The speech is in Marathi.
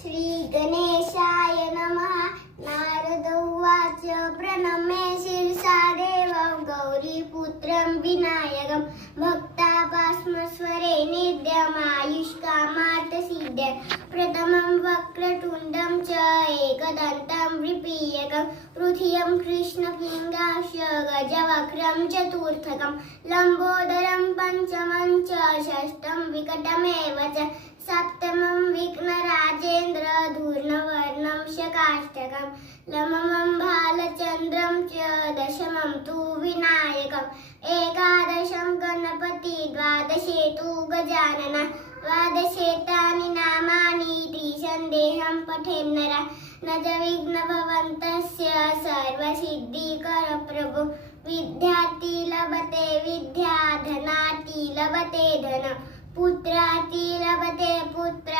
श्री गणेशाय नमः। नारद उवाच प्रणम्य शिरसा देवं गौरीपुत्रं विनायकं भक्तापास्मस्वरे नित्यमायुष्कामार्थसिद्ध्यै प्रथमं वक्रतुण्डं च एकदन्तं विपीयकं तृतीयं कृष्णपिङ्गाक्ष गजवक्त्रं चतुर्थकं लम्बोदरं पञ्चमं च षष्ठं विकटमेव च सप्तमं विघ्नराजेन्द्र धूर्णवर्णं शकाष्टकं नवमं भालचन्द्रं च दशमं तु विनायकम् एकादशं गणपति द्वादशे तु गजानन द्वादशेतानि नामानि त्रिसन्देहं पठेन्नरः न च विघ्नभवन्तस्य सर्वसिद्धिकर प्रभु विद्यार्थी लभते विद्या धनार्थी लभते धन पुत्रार्थी लभते पुत्र